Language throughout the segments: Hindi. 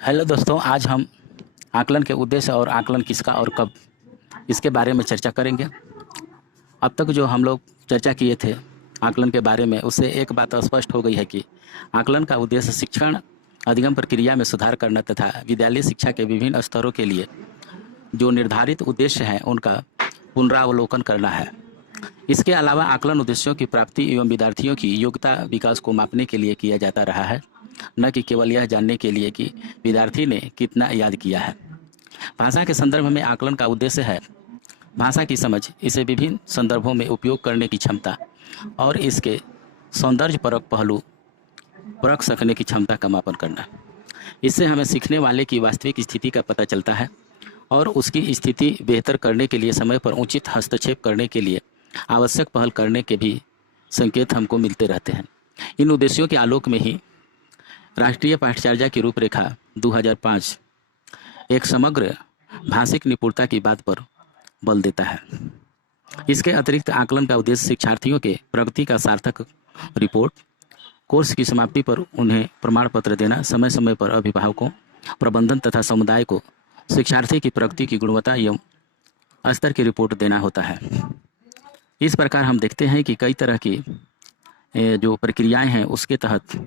हेलो दोस्तों, आज हम आकलन के उद्देश्य और आकलन किसका और कब, इसके बारे में चर्चा करेंगे। अब तक जो हम लोग चर्चा किए थे आकलन के बारे में, उससे एक बात स्पष्ट हो गई है कि आकलन का उद्देश्य शिक्षण अधिगम प्रक्रिया में सुधार करना तथा विद्यालय शिक्षा के विभिन्न स्तरों के लिए जो निर्धारित उद्देश्य हैं उनका पुनरावलोकन करना है। इसके अलावा आकलन उद्देश्यों की प्राप्ति एवं विद्यार्थियों की योग्यता विकास को मापने के लिए किया जाता रहा है, न कि केवल यह जानने के लिए कि विद्यार्थी ने कितना याद किया है। भाषा के संदर्भ में आकलन का उद्देश्य है भाषा की समझ, इसे विभिन्न संदर्भों में उपयोग करने की क्षमता और इसके सौंदर्यपरक पहलू परख सकने की क्षमता का मापन करना। इससे हमें सीखने वाले की वास्तविक स्थिति का पता चलता है और उसकी स्थिति बेहतर करने के लिए समय पर उचित हस्तक्षेप करने के लिए आवश्यक पहल करने के भी संकेत हमको मिलते रहते हैं। इन उद्देश्यों के आलोक में ही राष्ट्रीय पाठ्यचर्या की रूपरेखा 2005 एक समग्र भाषिक निपुणता की बात पर बल देता है। इसके अतिरिक्त आकलन का उद्देश्य शिक्षार्थियों के प्रगति का सार्थक रिपोर्ट, कोर्स की समाप्ति पर उन्हें प्रमाण पत्र देना, समय समय पर अभिभावकों, प्रबंधन तथा समुदाय को शिक्षार्थी की प्रगति की गुणवत्ता एवं स्तर की रिपोर्ट देना होता है। इस प्रकार हम देखते हैं कि कई तरह की जो प्रक्रियाएं हैं उसके तहत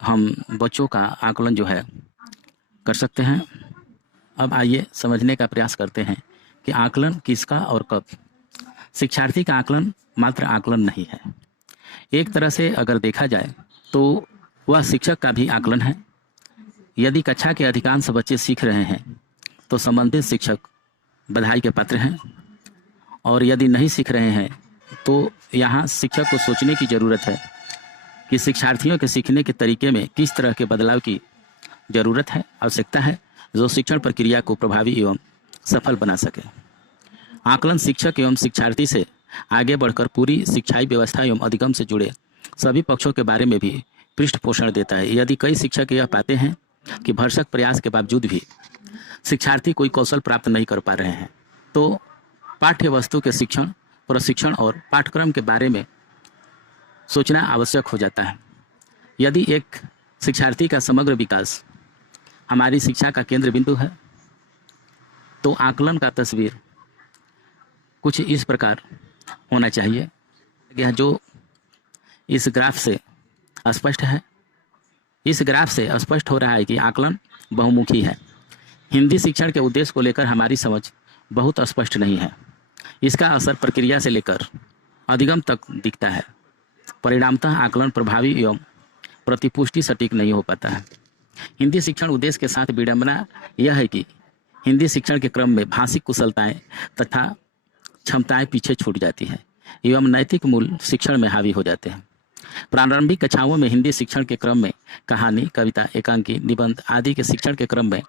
हम बच्चों का आकलन जो है कर सकते हैं। अब आइए समझने का प्रयास करते हैं कि आकलन किसका और कब। शिक्षार्थी का आकलन मात्र आकलन नहीं है। एक तरह से अगर देखा जाए तो वह शिक्षक का भी आकलन है। यदि कक्षा के अधिकांश बच्चे सीख रहे हैं तो संबंधित शिक्षक बधाई के पात्र हैं, और यदि नहीं सीख रहे हैं तो यहाँ शिक्षक को सोचने की ज़रूरत है कि शिक्षार्थियों के सीखने के तरीके में किस तरह के बदलाव की ज़रूरत है, आवश्यकता है, जो शिक्षण प्रक्रिया को प्रभावी एवं सफल बना सके। आकलन शिक्षक एवं शिक्षार्थी से आगे बढ़कर पूरी शिक्षाई व्यवस्था एवं अधिगम से जुड़े सभी पक्षों के बारे में भी पृष्ठपोषण देता है। यदि कई शिक्षक यह पाते हैं कि भरसक प्रयास के बावजूद भी शिक्षार्थी कोई कौशल प्राप्त नहीं कर पा रहे हैं, तो पाठ्य वस्तु के शिक्षण, प्रशिक्षण और पाठ्यक्रम के बारे में सोचना आवश्यक हो जाता है। यदि एक शिक्षार्थी का समग्र विकास हमारी शिक्षा का केंद्र बिंदु है तो आकलन का तस्वीर कुछ इस प्रकार होना चाहिए। यह जो इस ग्राफ से स्पष्ट है, इस ग्राफ से स्पष्ट हो रहा है कि आकलन बहुमुखी है। हिंदी शिक्षण के उद्देश्य को लेकर हमारी समझ बहुत स्पष्ट नहीं है। इसका असर प्रक्रिया से लेकर अधिगम तक दिखता है। परिणामतः आकलन प्रभावी एवं प्रतिपुष्टि सटीक नहीं हो पाता है। हिंदी शिक्षण उद्देश्य के साथ विडंबना यह है कि हिंदी शिक्षण के क्रम में भाषिक कुशलताएं तथा क्षमताएं पीछे छूट जाती हैं एवं नैतिक मूल्य शिक्षण में हावी हो जाते हैं। प्रारंभिक कक्षाओं में हिंदी शिक्षण के क्रम में कहानी, कविता, एकांकी, निबंध आदि के शिक्षण के क्रम में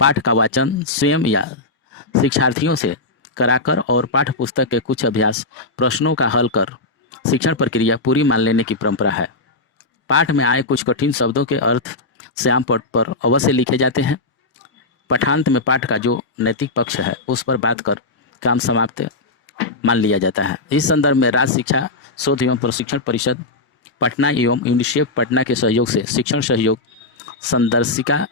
पाठ का वाचन स्वयं या शिक्षार्थियों से कराकर और पाठ्य पुस्तक के कुछ अभ्यास प्रश्नों का हल कर शिक्षण प्रक्रिया पूरी मान लेने की परंपरा है। पाठ में आए कुछ कठिन शब्दों के अर्थ श्याम पट पर अवश्य लिखे जाते हैं। पाठांत में पाठ का जो नैतिक पक्ष है उस पर बात कर काम समाप्त मान लिया जाता है। इस संदर्भ में राज्य शिक्षा शोध एवं प्रशिक्षण परिषद पटना एवं यूनिसेफ पटना के सहयोग से शिक्षण सहयोग संदर्शिका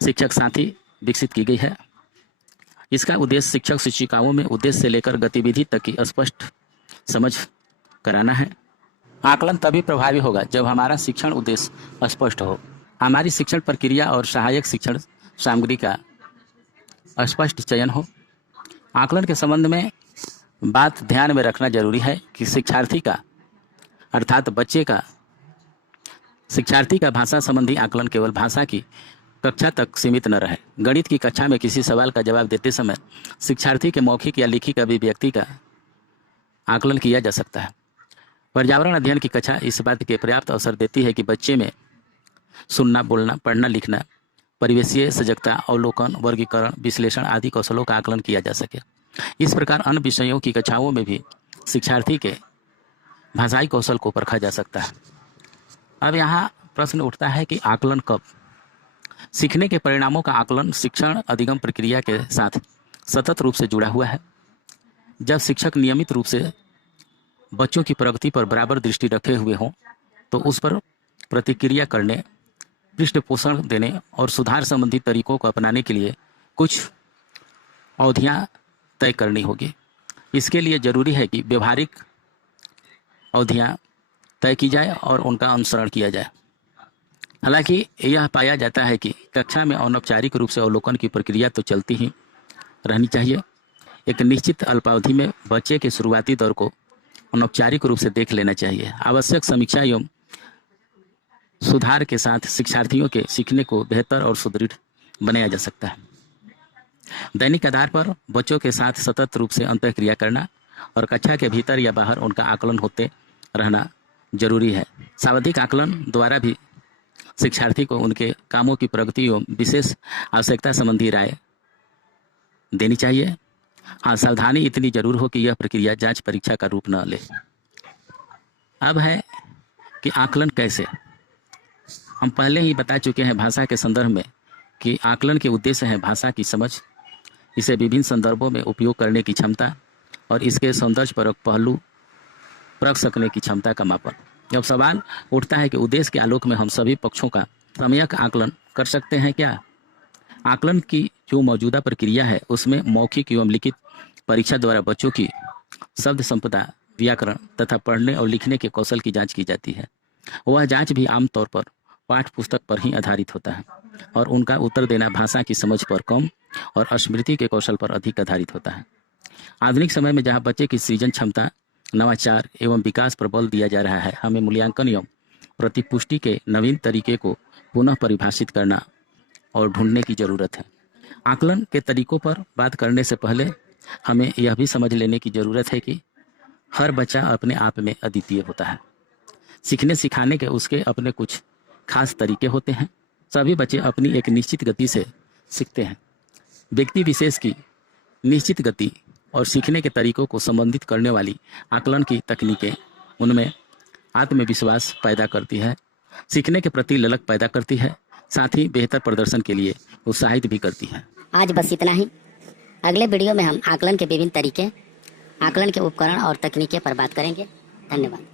शिक्षक साथी विकसित की गई है। इसका उद्देश्य शिक्षक शिक्षिकाओं में उद्देश्य से लेकर गतिविधि तक की स्पष्ट समझ कराना है। आकलन तभी प्रभावी होगा जब हमारा शिक्षण उद्देश्य स्पष्ट हो, हमारी शिक्षण प्रक्रिया और सहायक शिक्षण सामग्री का स्पष्ट चयन हो। आकलन के संबंध में बात ध्यान में रखना जरूरी है कि शिक्षार्थी का अर्थात बच्चे का शिक्षार्थी का भाषा संबंधी आकलन केवल भाषा की कक्षा तक सीमित न रहे। गणित की कक्षा में किसी सवाल का जवाब देते समय शिक्षार्थी के मौखिक या लिखित अभिव्यक्ति का आकलन किया जा सकता है। पर्यावरण अध्ययन की कक्षा इस बात के पर्याप्त अवसर देती है कि बच्चे में सुनना, बोलना, पढ़ना, लिखना, परिवेशीय सजगता, अवलोकन, वर्गीकरण, विश्लेषण आदि कौशलों का आकलन किया जा सके। इस प्रकार अन्य विषयों की कक्षाओं में भी शिक्षार्थी के भाषाई कौशल को परखा जा सकता है। अब यहाँ प्रश्न उठता है कि आकलन कब। सीखने के परिणामों का आकलन शिक्षण अधिगम प्रक्रिया के साथ सतत रूप से जुड़ा हुआ है। जब शिक्षक नियमित रूप से बच्चों की प्रगति पर बराबर दृष्टि रखे हुए हों तो उस पर प्रतिक्रिया करने, उत्कृष्ट पोषण देने और सुधार संबंधी तरीकों को अपनाने के लिए कुछ अवधियाँ तय करनी होगी। इसके लिए ज़रूरी है कि व्यवहारिक अवधियाँ तय की जाए और उनका अनुसरण किया जाए। हालांकि यह पाया जाता है कि कक्षा में अनौपचारिक रूप से अवलोकन की प्रक्रिया तो चलती ही रहनी चाहिए। एक निश्चित अल्पावधि में बच्चे के शुरुआती दौर को अनौपचारिक रूप से देख लेना चाहिए। आवश्यक समीक्षा एवं सुधार के साथ शिक्षार्थियों के सीखने को बेहतर और सुदृढ़ बनाया जा सकता है। दैनिक आधार पर बच्चों के साथ सतत रूप से अंतःक्रिया करना और कक्षा के भीतर या बाहर उनका आकलन होते रहना जरूरी है। सावधिक आकलन द्वारा भी शिक्षार्थी को उनके कामों की प्रगति एवं विशेष आवश्यकता संबंधी राय देनी चाहिए। हाँ, सावधानी इतनी जरूर हो कि यह प्रक्रिया जांच परीक्षा का रूप न ले। अब है कि आकलन कैसे। हम पहले ही बता चुके हैं भाषा के संदर्भ में कि आकलन के उद्देश्य है भाषा की समझ, इसे विभिन्न संदर्भों में उपयोग करने की क्षमता और इसके सौंदर्यपरक पहलू परख सकने की क्षमता का मापन। जब सवाल उठता है कि उद्देश्य के आलोक में हम सभी पक्षों का सम्यक आकलन कर सकते हैं क्या? आकलन की जो मौजूदा प्रक्रिया है उसमें मौखिक एवं लिखित परीक्षा द्वारा बच्चों की शब्द संपदा, व्याकरण तथा पढ़ने और लिखने के कौशल की जांच की जाती है। वह जांच भी आमतौर पर पाठ्य पुस्तक पर ही आधारित होता है और उनका उत्तर देना भाषा की समझ पर कम और स्मृति के कौशल पर अधिक आधारित होता है। आधुनिक समय में जहाँ बच्चे की सृजन क्षमता, नवाचार एवं विकास पर बल दिया जा रहा है, हमें मूल्यांकन एवं प्रतिपुष्टि के नवीन तरीके को पुनः परिभाषित करना और ढूंढने की जरूरत है। आकलन के तरीकों पर बात करने से पहले हमें यह भी समझ लेने की जरूरत है कि हर बच्चा अपने आप में अद्वितीय होता है। सीखने सिखाने के उसके अपने कुछ खास तरीके होते हैं। सभी बच्चे अपनी एक निश्चित गति से सीखते हैं। व्यक्ति विशेष की निश्चित गति और सीखने के तरीकों को संबंधित करने वाली आकलन की तकनीकें उनमें आत्मविश्वास पैदा करती है, सीखने के प्रति ललक पैदा करती है, साथ ही बेहतर प्रदर्शन के लिए उत्साहित भी करती है। आज बस इतना ही। अगले वीडियो में हम आकलन के विभिन्न तरीके, आकलन के उपकरण और तकनीकें पर बात करेंगे। धन्यवाद।